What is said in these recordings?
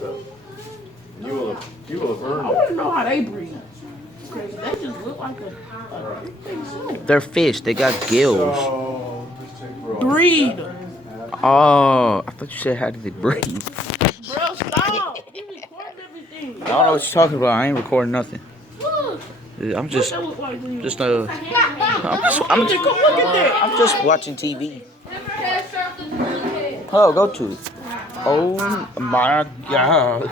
stuff. You will have earned I it. want to know how they breathe. Cause they just look like a big soul. They're fish. They got gills. So, just take raw. Breed. Oh, I thought you said how did they breathe? Bro, stop. You recording everything. I don't know what you're talking about. I ain't recording nothing. Look. I'm just, What that look like to you? just Look at that. I'm just watching TV. Oh, go to it. Oh my God.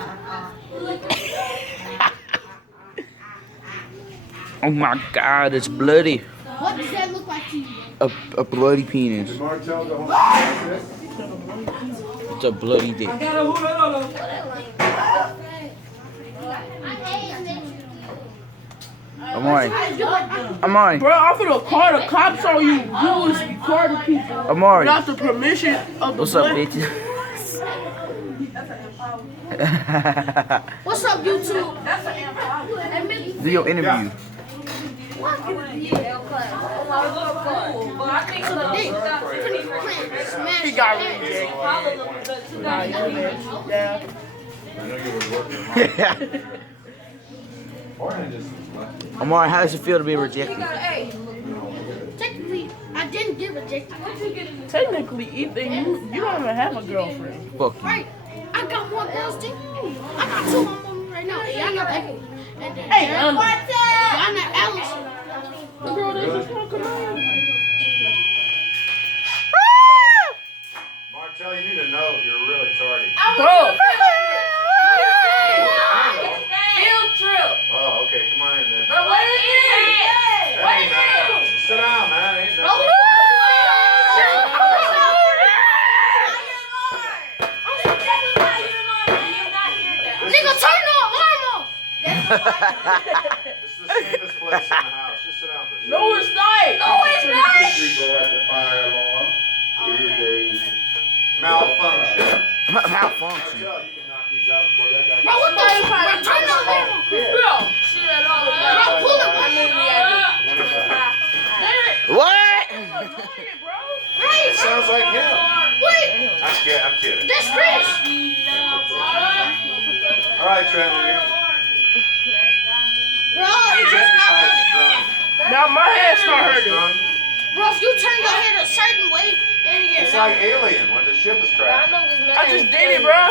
Oh my God, it's bloody. What does that look like to you? A bloody penis. Did Martell go home like this? It's a bloody dick. Amari. Amari. Bro, I'm finna call the cops on you. You was recording people Amari. without the permission of the What's up, black- bitches? What's up, YouTube? Do your interview. He got rejected. Nah, you know that. Yeah. Amari, how does it feel to be rejected? Technically, I didn't get rejected. Technically, Ethan, you don't even have a girlfriend. Fuck you. Right? I got more girls too. I got two on me right now. Y'all know Echo. And then Hey, y'all know Allison. the girl that just want to come out. Martell, you need to know you're really tardy. Bro, Field trip. Oh, okay, come on in then. Bro, what is it? What is it? Sit down, man. Ain't Bro, nothing. Nigga, turn the alarm off. This is the safest place in the house. Just sit down for a second. no, it's not. No, it's not. Fire alarm. It is a malfunction. Malfunction. Martell, you can knock these out before that guy Bro, what the fuck? Bro, turn the alarm off. Yeah. Bro, Bro, pull it. What? Right. Sounds like him. Wait, I'm kidding. that's Chris. All right, Trent. Bro, now my head start hurting. bro, if you turn your head a certain way, and you It's like Alien when the ship is crashing. I just did it, bro.